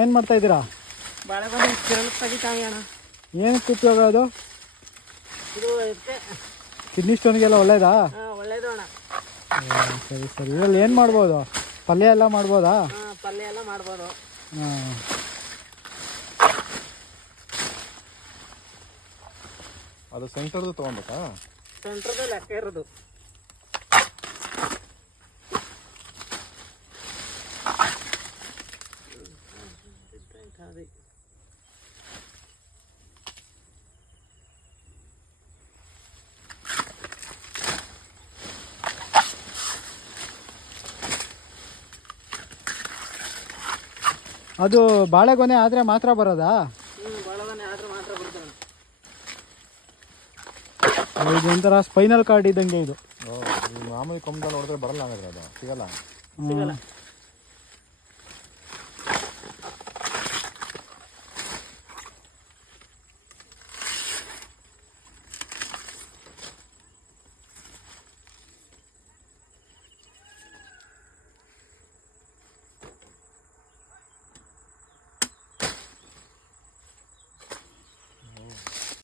ಏನು ಮಾಡ್ತಾ ಇದ್ದೀರಾ? ಬಾಳೆಗೊನೆ ತೆಗಿತಾವೆ ಅಣ್ಣ. ಏನಕ್ಕೆ ಉಪಯೋಗ ಅದು? ಇದು ಇದಕ್ಕೆ ಕಿಡ್ನಿ ಸ್ಟೋನ್ಗೆಲ್ಲ ಒಳ್ಳೇದಾ? ಒಳ್ಳೇದು ಅಣ್ಣ. ಸರಿ ಸರಿ. ಇದರಲ್ಲಿ ಏನು ಮಾಡ್ಬೋದು? ಪಲ್ಯ ಎಲ್ಲ ಮಾಡ್ಬೋದಾ? ಪಲ್ಯ ಎಲ್ಲ ಮಾಡ್ಬೋದು. ಹಾಂ. ಅದು ಸೆಂಟರ್ದು ತೊಗೊಬೇಕಾ? ಸೆಂಟ್ರದ್ದು ಲೆಕ್ಕ ಇರೋದು. ಅದು ಬಾಳೆಗೊನೆ ಆದರೆ ಮಾತ್ರ ಬರೋದಾ? ಬಾಳೆಗೊನೆ ಆದ್ರೆ ಮಾತ್ರ ಬರ್ತದೆ. ಇದೊಂಥರ ಸ್ಪೈನಲ್ ಕಾರ್ಡ್ ಇದ್ದಂಗೆ ಇದು. ಮಾಮೂಲಿ ಕೊಂಬದಲ್ಲಿ ಹೊಡೆದ್ರೆ ಬರಲ್ಲ, ಹಾಗಾದ್ರೆ ಅದು ಸಿಗಲ್ಲ. ಸಿಗಲ್ಲ.